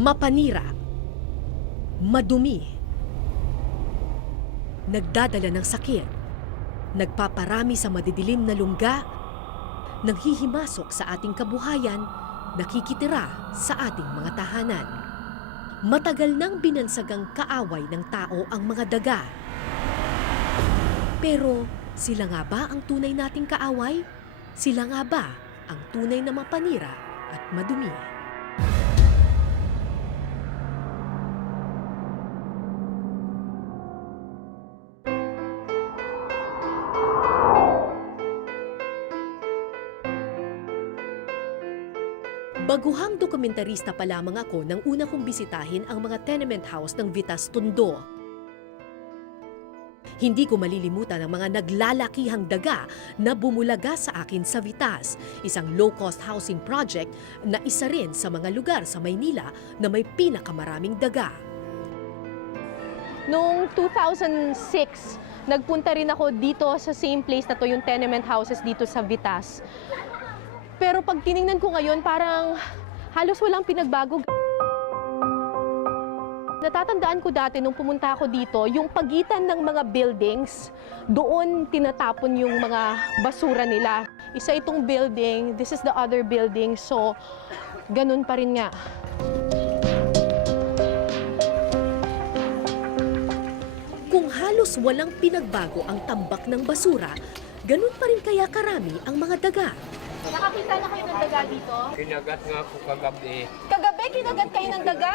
mapanira, madumi, nagdadala ng sakit, nagpaparami sa madidilim na lungga, nanghihimasok sa ating kabuhayan, nakikitira sa ating mga tahanan. Matagal nang binansagang kaaway ng tao ang mga daga. Pero sila nga ba ang tunay nating kaaway? Sila nga ba ang tunay na mapanira at madumi? Baguhang dokumentarista pa lamang ako nang una kong bisitahin ang mga tenement house ng Vitas Tondo. Hindi ko malilimutan ang mga naglalakihang daga na bumulaga sa akin sa Vitas, isang low-cost housing project na isa rin sa mga lugar sa Maynila na may pinakamaraming daga. Noong 2006, nagpunta rin ako dito sa same place na to, yung tenement houses dito sa Vitas. Pero pag tiningnan ko ngayon, parang halos walang pinagbago. Natatandaan ko dati nung pumunta ako dito, yung pagitan ng mga buildings, doon tinatapon yung mga basura nila. Isa itong building, this is the other building, so ganun pa rin nga. Kung halos walang pinagbago ang tambak ng basura, ganun pa rin kaya karami ang mga daga. Nakakita na kayo ng daga dito? Kinagat nga po kagabi. Kagabi, kinagat kayo ng daga?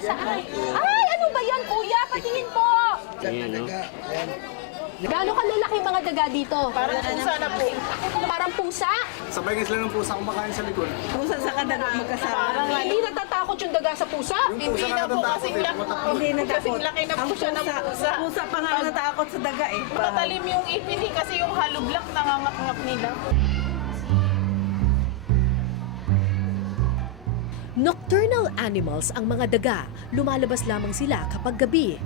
Saan? Ay, ano ba yan, kuya? Patingin po! Ayan, no? Gaano kalalaki mga daga dito? Parang pusa na po. Parang pusa? Sabay nga sila ng pusa kumakain sa likod. Pusa sa kadaga magkasama. Hindi natatakot yung daga sa pusa? Hindi na po kasing Hindi natakot. Kasing laki na po siya ng pusa. Pusa pa nga natakot sa daga eh. Matalim yung ipin eh, kasi yung halublak nangangap-ngap nila. Nocturnal animals ang mga daga. Lumalabas lamang sila kapag gabi.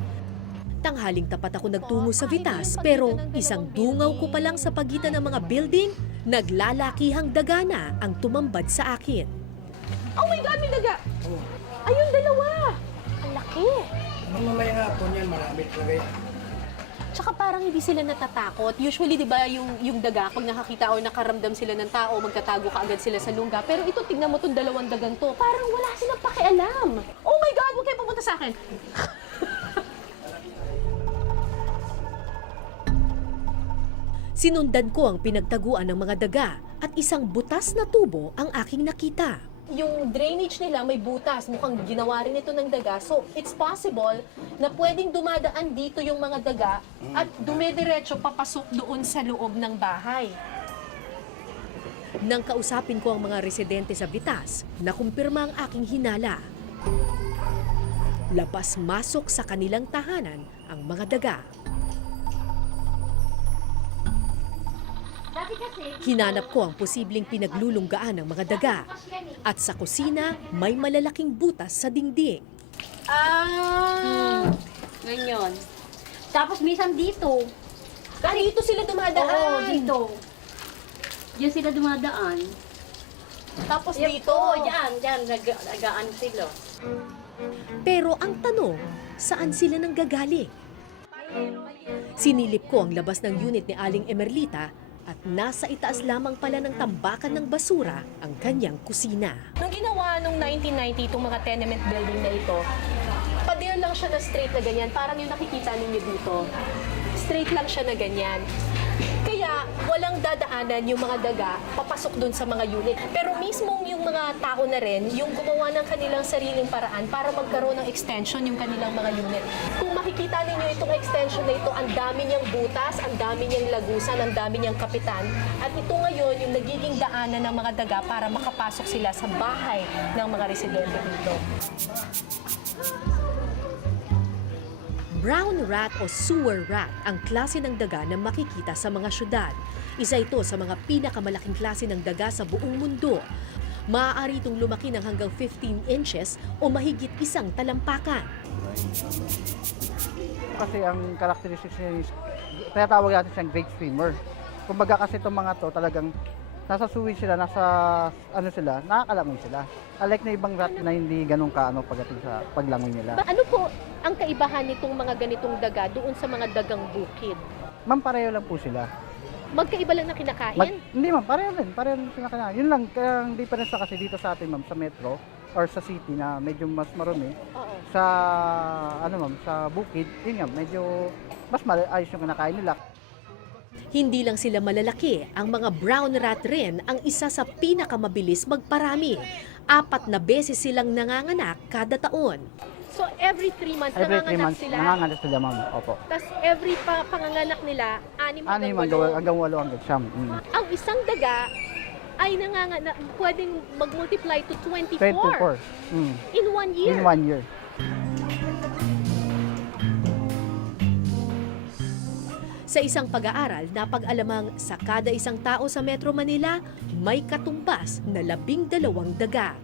Tanghaling tapat ako nagtungo sa Vitas, pero isang dungaw ko pa lang sa pagitan ng mga building, naglalakihang daga na ang tumambad sa akin. Oh my God, may daga! Ayun, dalawa! Ang laki! Mamaya nga po niyan, marami talaga yan. Tsaka parang hindi sila natatakot. Usually, di ba, yung daga, pag nakakita o nakaramdam sila ng tao, magtatago ka agad sila sa lungga. Pero ito, tignan mo itong dalawang dagang to. Parang wala silang pakialam. Oh my God, huwag kayo pumunta sa akin. Sinundan ko ang pinagtaguan ng mga daga at isang butas na tubo ang aking nakita. Yung drainage nila may butas, mukhang ginawa rin ito ng daga. So, it's possible na pwedeng dumadaan dito yung mga daga at dumidiretso papasok doon sa loob ng bahay. Nang kausapin ko ang mga residente sa Vitas, nakumpirma ang aking hinala. Labas-masok sa kanilang tahanan ang mga daga. Hinanap ko ang posibleng pinaglulunggaan ng mga daga. At sa kusina, may malalaking butas sa dingding. Ganyan. Tapos minsan dito. Dito sila dumadaan. Oo, dito. Diyan sila dumadaan. Tapos dito. Oo, diyan. Nag-agaan sila. Pero ang tanong, saan sila nanggagaling? Sinilip ko ang labas ng unit ni Aling Emerlita at nasa itaas lamang pala ng tambakan ng basura ang kanyang kusina. Nung ginawa nung 1990 itong mga tenement building na ito, pader lang siya na straight na ganyan. Parang yung nakikita ninyo dito. Straight lang siya na ganyan. Kaya walang dadaanan yung mga daga papasok dun sa mga unit. Pero mismong yung mga tao na rin, yung gumawa ng kanilang sariling paraan para magkaroon ng extension yung kanilang mga unit. Kung makikita ninyo itong extension na ito, ang dami niyang butas, ang dami niyang lagusan, ang dami niyang kapitan. At ito ngayon yung nagiging daanan ng mga daga para makapasok sila sa bahay ng mga residente dito. Brown rat o sewer rat ang klase ng daga na makikita sa mga syudad. Isa ito sa mga pinakamalaking klase ng daga sa buong mundo. Maaari itong lumaki ng hanggang 15 inches o mahigit isang talampakan. Kasi ang characteristics niya is, tinatawag natin siyang great swimmer. Kumbaga kasi itong mga to talagang nasa suwi sila, nasa ano sila, nakakalangoy sila. Unlike na ibang rat na hindi ganun kaano pagdating sa paglangoy nila. Ano po ang kaibahan nitong mga ganitong daga doon sa mga dagang bukid? Ma'am, pareho lang po sila. Magkaiba lang na kinakain? Hindi ma'am, pareho rin sila kanina. Yun lang, kaya ang difference na kasi dito sa atin ma'am, sa metro or sa city na medyo mas marumi. Oo. Sa ano ma'am, sa bukid, yun nga, medyo mas ayos yung kinakain nila. Hindi lang sila malalaki, ang mga brown rat rin ang isa sa pinakamabilis magparami. 4 na beses silang nanganganak kada taon. So every 3 months Every 3 nanganganak months, sila? nanganganak sila ma'am. Opo. Tapos every panganganak nila, 6 hanggang 8. Hanggang 8 hanggang siyam. Ang isang daga ay pwedeng mag-multiply to 24, 24. in 1 year. In 1 year. Sa isang pag-aaral, napag-alamang sa kada isang tao sa Metro Manila, may katumbas na 12 daga.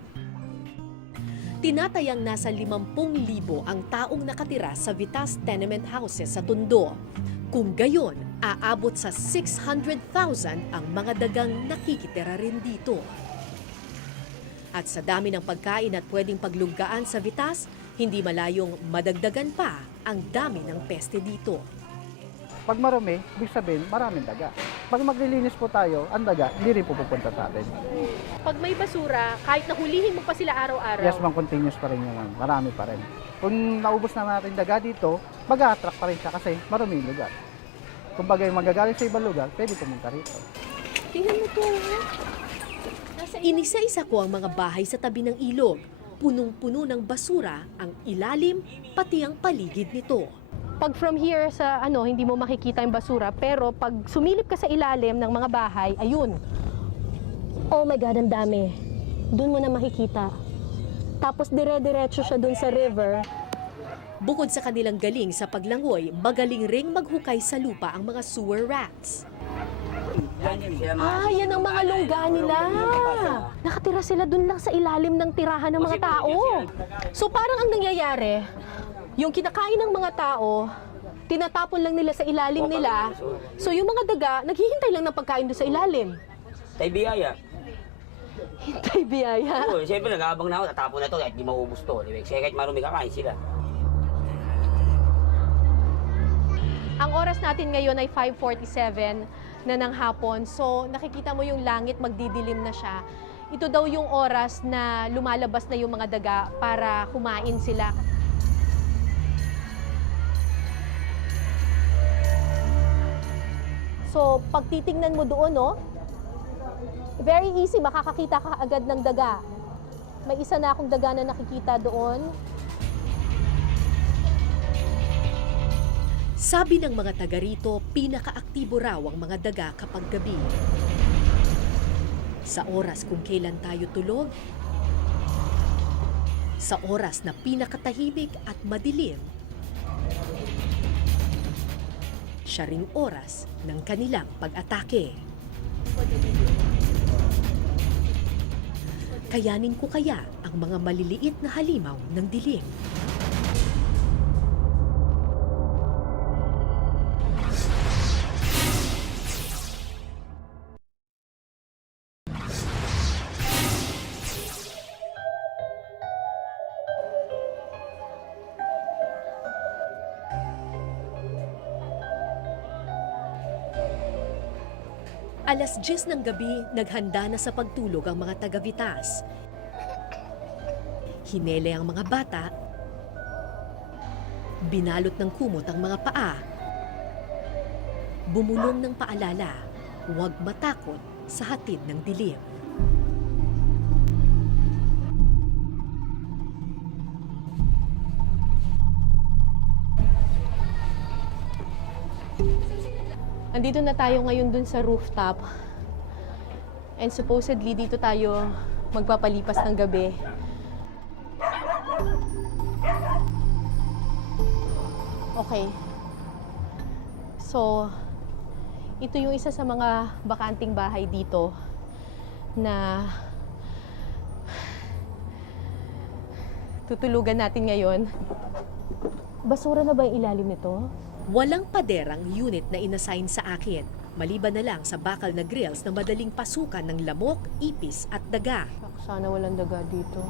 Tinatayang nasa 50,000 ang taong nakatira sa Vitas Tenement Houses sa Tondo. Kung gayon, aabot sa 600,000 ang mga dagang nakikitira rin dito. At sa dami ng pagkain at pwedeng pagluggaan sa Vitas, hindi malayong madagdagan pa ang dami ng peste dito. Pag marumi, ibig sabihin, maraming daga. Pag maglilinis po tayo, ang daga, hindi rin po pupunta sa atin. Pag may basura, kahit nahulihin mo pa sila araw-araw, Yes, ma'am, continuous pa rin yun, ma'am. Marami pa rin. Kung naubos na natin daga dito, mag-a-attract pa rin siya kasi marumi yung lugar. Kung bagay magagaling sa ibang lugar, pwede pumunta rito. tingnan mo to. Inisa-isa ko ang mga bahay sa tabi ng ilog. Punong-puno ng basura ang ilalim, pati ang paligid nito. Pag from here sa hindi mo makikita yung basura, pero pag sumilip ka sa ilalim ng mga bahay, ayun. Oh my God, ang dami. Doon mo na makikita. Tapos dire-diretso siya doon sa river. Bukod sa kanilang galing sa paglangoy, magaling ring maghukay sa lupa ang mga sewer rats. Ah, yan ang mga lungga nila. Nakatira sila doon lang sa ilalim ng tirahan ng mga tao. So parang ang nangyayari, yung kinakain ng mga tao, tinatapon lang nila sa ilalim nila. So yung mga daga, naghihintay lang ng pagkain doon sa ilalim. Tay biyaya. Hintay biyaya. Oo, siyempre nag-aabang na ako, tatapon na to kahit di maubos to. Kasi kahit marumi kakain sila. Ang oras natin ngayon ay 5:47 na ng hapon. So nakikita mo yung langit, magdidilim na siya. Ito daw yung oras na lumalabas na yung mga daga para kumain sila. So pag titingnan mo doon, no? Very easy, makakakita ka agad ng daga. May isa na akong daga na nakikita doon. Sabi ng mga taga rito, pinakaaktibo raw ang mga daga kapag gabi. Sa oras kung kailan tayo tulog, sa oras na pinakatahimik at madilim, siya ring oras ng kanilang pag-atake. Kayanin ko kaya ang mga maliliit na halimaw ng dilim? Alas 10 ng gabi, naghanda na sa pagtulog ang mga taga-Vitas. Hinele ang mga bata, binalot ng kumot ang mga paa, bumulong ng paalala, huwag matakot sa hatid ng dilim. Andito na tayo ngayon dun sa rooftop. And supposedly dito tayo magpapalipas ng gabi. Okay. So, ito yung isa sa mga bakanting bahay dito na tutulugan natin ngayon. Basura na ba yung ilalim nito? Walang paderang unit na inassign sa akin. Maliban na lang sa bakal na grills na madaling pasukan ng lamok, ipis at daga. Sana walang daga dito.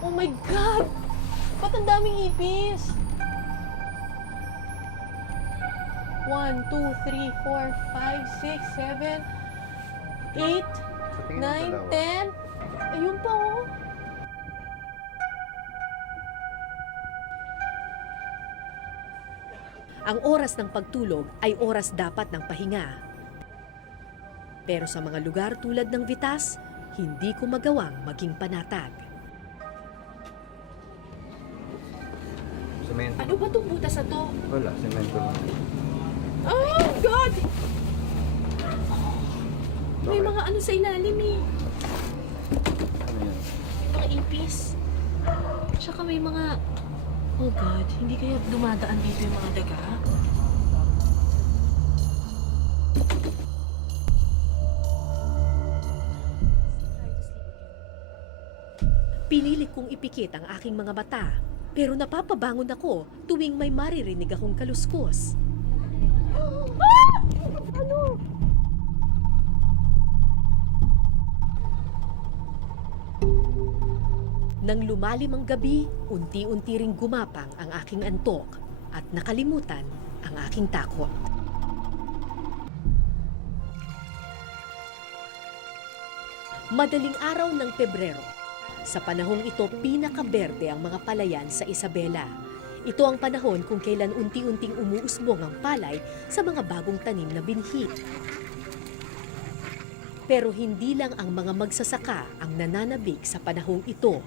Oh my God! Ba't ang daming ipis? 1, 2, 3, 4, 5, 6, 7, 8, 9, 10. Ayun pa oh. Ang oras ng pagtulog ay oras dapat ng pahinga. Pero sa mga lugar tulad ng Vitas, hindi ko magawang maging panatag. Semento. Ano ba itong butas na to? Wala, semento lang. Oh God! May mga ano sa ilalim eh. Ano yan? Mga ipis. Tsaka may mga... Oh God, hindi kaya dumadaan dito yung mga daga? Pinilit kong ipikit ang aking mga mata, pero napapabangon ako tuwing may maririnig akong kaluskos. Nang lumalim ang gabi, unti-unti ring gumapang ang aking antok at nakalimutan ang aking takot. Madaling araw ng Pebrero. Sa panahong ito, pinakaberde ang mga palayan sa Isabela. Ito ang panahon kung kailan unti-unting umuusbong ang palay sa mga bagong tanim na binhi. Pero hindi lang ang mga magsasaka ang nananabik sa panahong ito.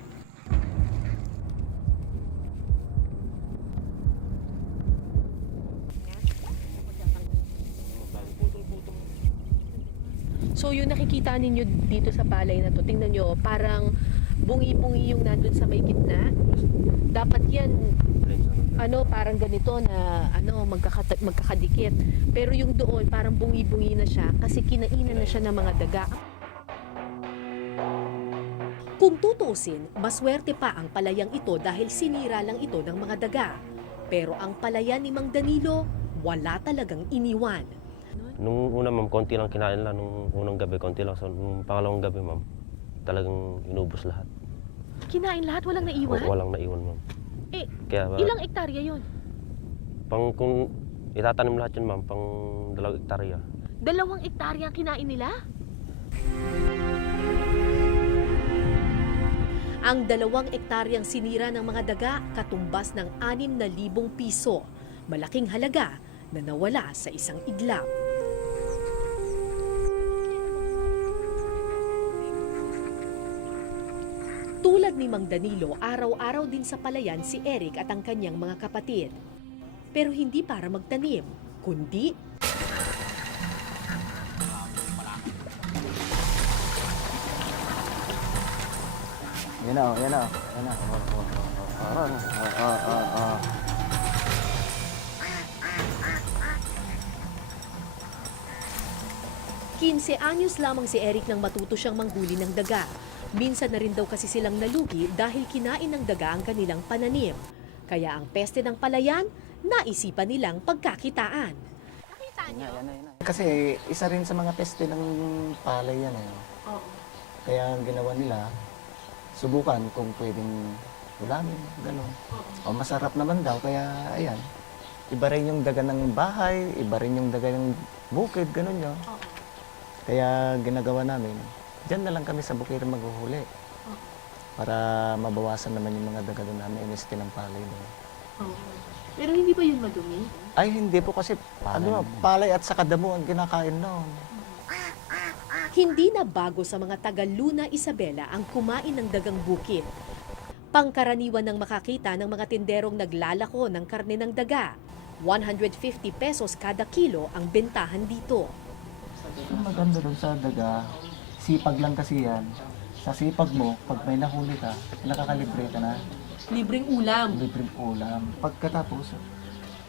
So yung nakikita ninyo dito sa palay na to, tingnan nyo, parang bungi-bungi yung nandun sa may gitna. Dapat yan, parang ganito na magkakadikit. Pero yung doon, parang bungi-bungi na siya kasi kinainan na siya ng mga daga. Kung tutuusin, maswerte pa ang palayang ito dahil sinira lang ito ng mga daga. Pero ang palayan ni Mang Danilo, wala talagang iniwan. Nung una, ma'am, konti lang kinain lang. Nung unang gabi, konti lang. So, nung pangalawang gabi, ma'am, talagang inubos lahat. Kinain lahat, walang naiwan? Walang naiwan, ma'am. Eh, Kaya, ilang ektarya yun? kung itatanim lahat yun, ma'am, pang 2 hektarya. 2 ektarya ang kinain nila? Ang 2 ektaryang sinira ng mga daga katumbas ng 6,000 piso. Malaking halaga na nawala sa isang iglap. Tulad ni Mang Danilo, araw-araw din sa palayan si Eric at ang kanyang mga kapatid. Pero hindi para magtanim, kundi Yan na, yan na. Yan na. 15 anyos lamang si Eric nang matuto siyang manghuli ng daga. Minsan na rin daw kasi silang nalugi dahil kinain ng daga ang kanilang pananim. Kaya ang peste ng palayan, naisipan nilang pagkakitaan. Kasi isa rin sa mga peste ng palay yan eh. Kaya ang ginawa nila, subukan kung pwedeng ulamin, gano'n. O masarap naman daw, kaya ayan. Iba rin yung daga ng bahay, iba rin yung daga ng bukid, gano'n yun. Kaya ginagawa namin, dyan na lang kami sa bukid maghuhuli. Para mabawasan naman yung mga daga doon namin, iniste ng palay doon. Pero hindi ba yun madumi? Ay, hindi po kasi palay at saka damo ang kinakain noon. Hindi na bago sa mga taga Luna, Isabela ang kumain ng dagang bukid. Pangkaraniwan ng makakita ng mga tinderong naglalako ng karne ng daga. 150 pesos kada kilo ang bentahan dito. Ang maganda doon sa daga, sipag lang kasi yan. Sa sipag mo, pag may nahuli ka, nakakalibre ka na. Libreng ulam. Libreng ulam. Pagkatapos,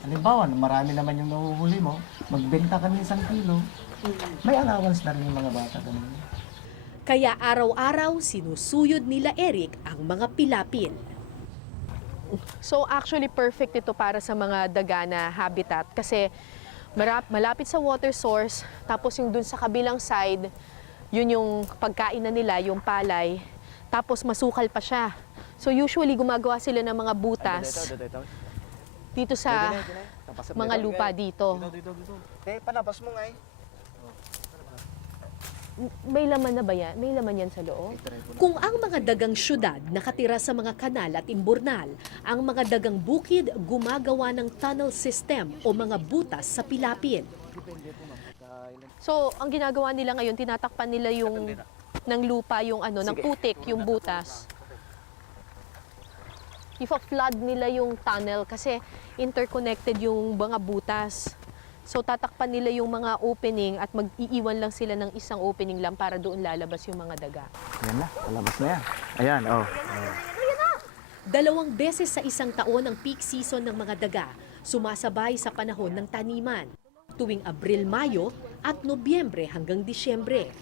halimbawa, marami naman yung nahuhuli mo, magbenta ka ng 1 kilo, May allowance na rin yung mga bata. Ganun. Kaya araw-araw sinusuyod nila Eric ang mga pilapil. So actually perfect ito para sa mga daga na habitat kasi malapit sa water source, tapos yung dun sa kabilang side, yun yung pagkain na nila, yung palay, tapos masukal pa siya. So usually gumagawa sila ng mga butas dito sa mga lupa dito. Panabas mo nga eh. May laman na ba yan? May laman yan sa loob? Kung ang mga dagang syudad nakatira sa mga kanal at imburnal, ang mga dagang bukid gumagawa ng tunnel system o mga butas sa pilapil. So ang ginagawa nila ngayon, tinatakpan nila yung ng lupa, yung ano, ng putik, yung butas. Ifa-flood nila yung tunnel kasi interconnected yung mga butas. So tatakpan nila yung mga opening at mag-iiwan lang sila ng isang opening lang para doon lalabas yung mga daga. Yan na, palabas na yan. Ayan, oh. 2 beses sa isang taon ang peak season ng mga daga, sumasabay sa panahon ng taniman, tuwing Abril-Mayo at Nobyembre hanggang Disyembre.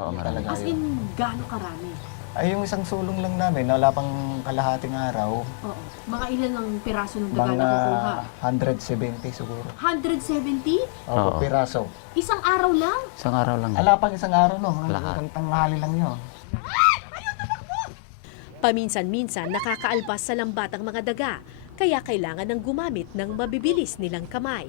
Oo, marami. As in, gaano karami? Ay, yung isang sulong lang namin, na wala pang kalahating araw, Oo. Mga ilan ang piraso ng daga mga na kukuha? 170 siguro. 170? Oo, piraso. Isang araw lang? Isang araw lang. Ala pang isang araw, no? Hanggang tanghali lang yun. Paminsan-minsan nakakaalpas sa lambat ang mga daga, kaya kailangan ng gumamit ng mabibilis nilang kamay.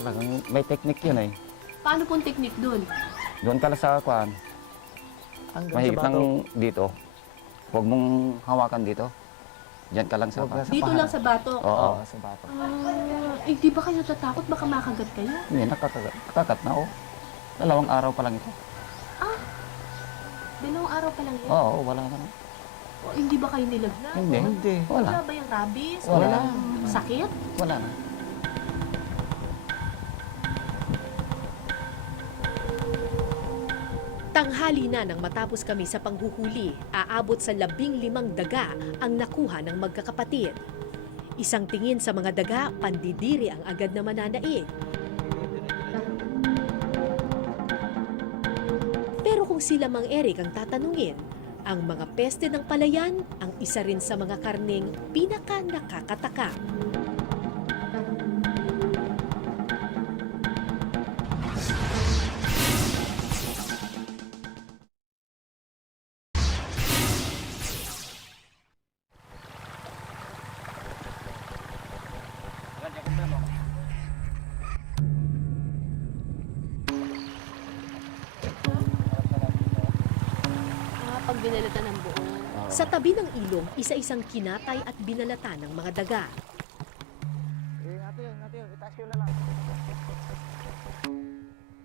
Talagang may technique yun eh. Paano pong teknik doon? Doon ka lang sa kuan. Mahigit lang dito. Huwag mong hawakan dito. Diyan ka lang sa kuan. Dito lang sa batok? Oo, sa bato. Eh, di ba kayo natatakot? Baka makagat kayo? Hindi, nakakat na oh. 2 araw pa lang ito. 2 araw pa lang yan? Oo, wala na. O, hindi ba kayo nilagnat? Hindi. Wala Wala. ba yung rabies? Wala. Walang sakit? Wala na. Tanghali na nang matapos kami sa panghuhuli, aabot sa 15 daga ang nakuha ng magkakapatid. Isang tingin sa mga daga, pandidiri ang agad na mananaig. Pero kung sila Mang Eric ang tatanungin, ang mga peste ng palayan ang isa rin sa mga karneng pinaka nakakataka. Pag binalatan ng buo. Sa tabi ng ilong, isa-isang kinatay at binalata ng mga daga.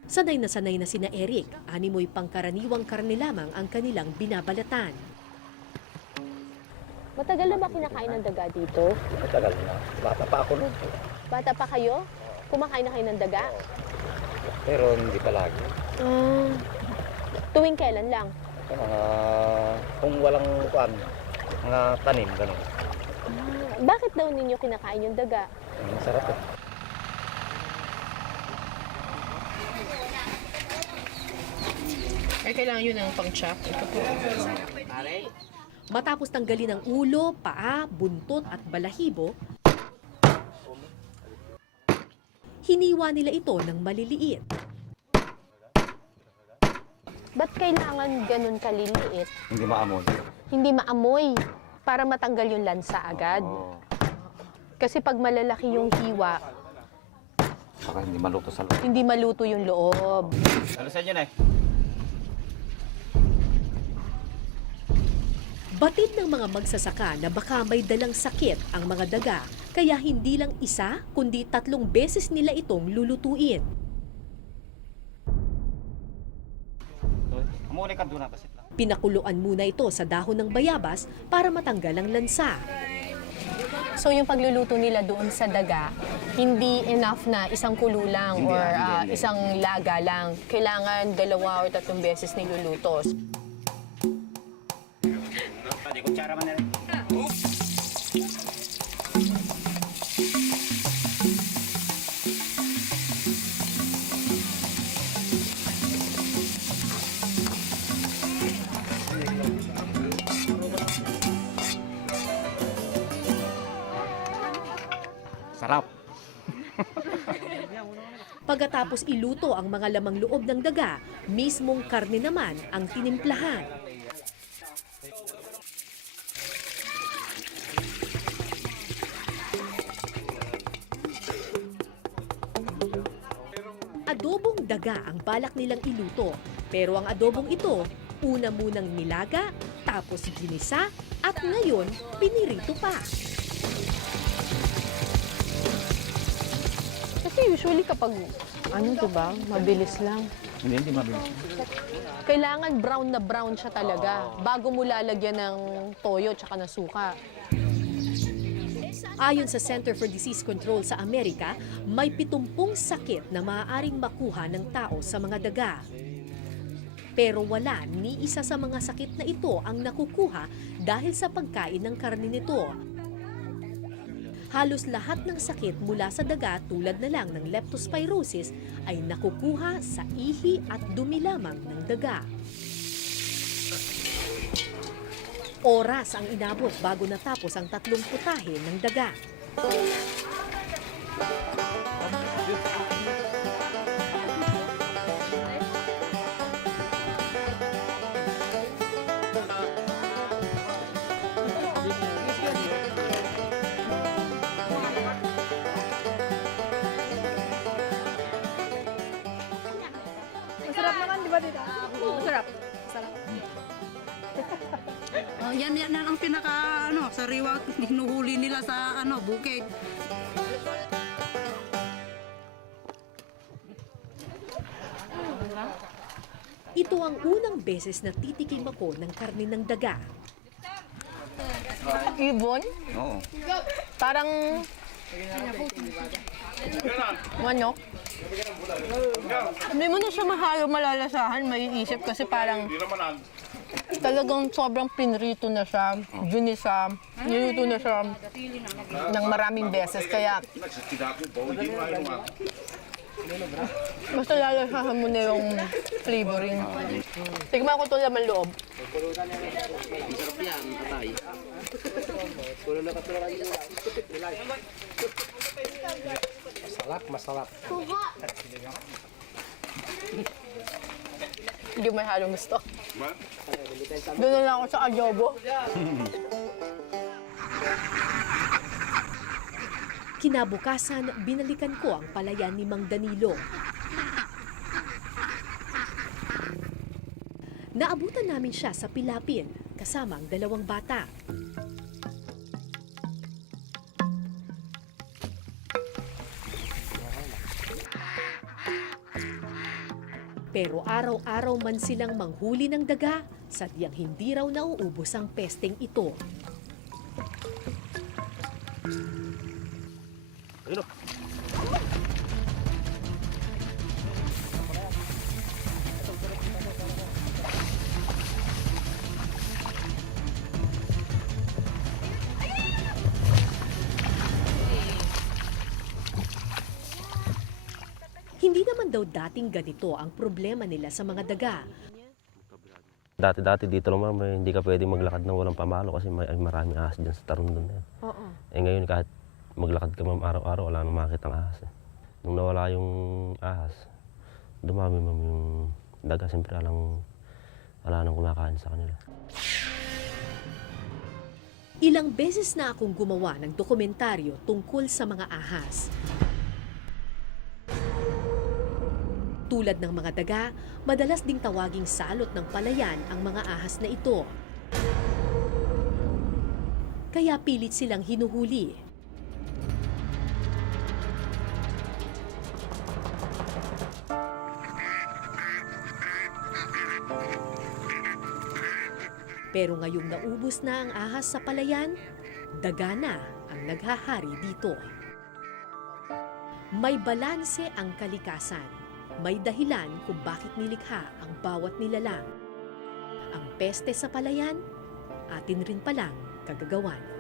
Sanay na sina Eric, animoy pangkaraniwang karne lamang ang kanilang binabalatan. Matagal na ba kinakain ng daga dito? Matagal na. Bata pa ako nun. Bata pa kayo? Kumakain na kayo ng daga? Pero hindi palagi. Tuwing kailan lang? Kung walang kuan, mga tanim, gano'n. Bakit daw ninyo kinakain yung daga? Masarap eh. Ay, kailangan yun ng pang-chop. Ito po. Matapos tanggalin ang ulo, paa, buntot at balahibo, hiniwa nila ito ng maliliit. Ba't kailangan ganun kaliliit? Hindi maamoy. Hindi maamoy para matanggal yung lansa agad. Kasi pag malalaki yung hiwa, Baka hindi maluto sa loob. hindi maluto yung loob. Ano sa inyo na eh? Batid ng mga magsasaka na baka may dalang sakit ang mga daga, kaya hindi lang isa, kundi 3 beses nila itong lulutuin. Muli ka doon na basit lang. Pinakuluan muna ito sa dahon ng bayabas para matanggal ang lansa. So yung pagluluto nila doon sa daga, Hindi enough na isang kulo lang or isang laga lang. Kailangan 2 or 3 beses niluluto. Sarap. Pagkatapos iluto ang mga lamang loob ng daga, mismong karne naman ang tinimplahan. Adobong daga ang balak nilang iluto, pero ang adobong ito, una munang nilaga, tapos ginisa, at ngayon pinirito pa. Kasi usually kapag, diba, mabilis lang. Hindi mabilis. Kailangan brown na brown siya talaga bago mo lalagyan ng toyo tsaka na suka. Ayon sa Center for Disease Control sa Amerika, may 70 sakit na maaaring makuha ng tao sa mga daga. Pero wala ni isa sa mga sakit na ito ang nakukuha dahil sa pagkain ng karne nito. Halos lahat ng sakit mula sa daga tulad na lang ng leptospirosis ay nakukuha sa ihi at dumi lamang ng daga. Oras ang inabot bago natapos ang 3 putahe ng daga. Masarap naman, di ba dito? Masarap. Yan ang pinaka sariwa hinuhuli nila sa bukid. Ito ang unang beses na titikim ako ng karne ng daga. Ibon? Oo. Parang manok. Hindi mo na siya malalasahan, may isip kasi parang talagang sobrang pinrito na siya, ginisa, niluto na siya ng maraming beses. Kaya basta lalasahan mo na yung flavoring. Tignan ko ito laman loob. Masarap. Hindi mo halong gusto. Doon na lang ako sa adobo. Kinabukasan, binalikan ko ang palayan ni Mang Danilo. Naabutan namin siya sa Pilapin, kasama ang 2 bata. Pero araw-araw man silang manghuli ng daga, sadyang hindi raw nauubos ang pesteng ito. Hindi naman daw dating ganito ang problema nila sa mga daga. Dati-dati dito lang ma'am, hindi ka pwede maglakad ng walang pamalo kasi may maraming ahas dyan sa Tarundon na yan. Oo. Eh ngayon kahit maglakad ka ma'am araw-araw, wala nang makitang ahas. Nung nawala yung ahas, dumami ma'am yung daga. Siyempre wala nang kumakain sa kanila. Ilang beses na akong gumawa ng dokumentaryo tungkol sa mga ahas. Tulad ng mga daga, madalas ding tawaging salot ng palayan ang mga ahas na ito. Kaya pilit silang hinuhuli. Pero ngayong naubos na ang ahas sa palayan, daga na ang naghahari dito. May balanse ang kalikasan. May dahilan kung bakit nilikha ang bawat nilalang. Ang peste sa palayan, atin rin palang kagagawan.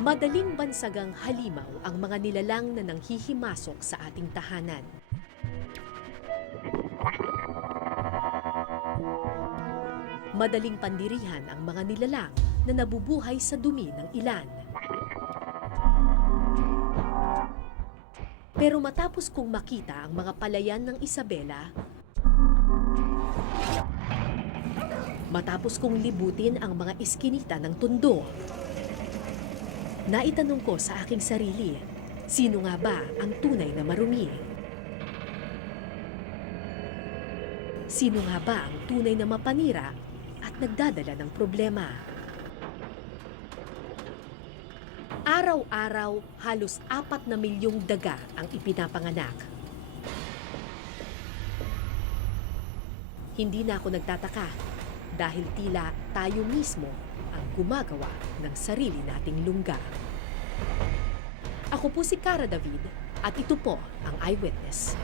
Madaling bansagang halimaw ang mga nilalang na nanghihimasok sa ating tahanan. Madaling pandirihan ang mga nilalang na nabubuhay sa dumi ng ilan. Pero matapos kong makita ang mga palayan ng Isabela, matapos kong libutin ang mga iskinita ng Tondo, naitanong ko sa aking sarili, sino nga ba ang tunay na marumi? Sino nga ba ang tunay na mapanira at nagdadala ng problema? Araw-araw, halos 4 na milyong daga ang ipinapanganak. Hindi na ako nagtataka dahil tila tayo mismo ang gumagawa ng sarili nating lungga. Ako po si Cara David at ito po ang Eyewitness.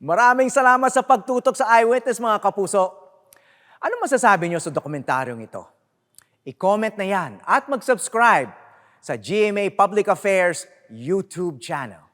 Maraming salamat sa pagtutok sa Eyewitness mga kapuso. Ano masasabi niyo sa dokumentaryong ito? I-comment na yan at mag-subscribe sa GMA Public Affairs YouTube channel.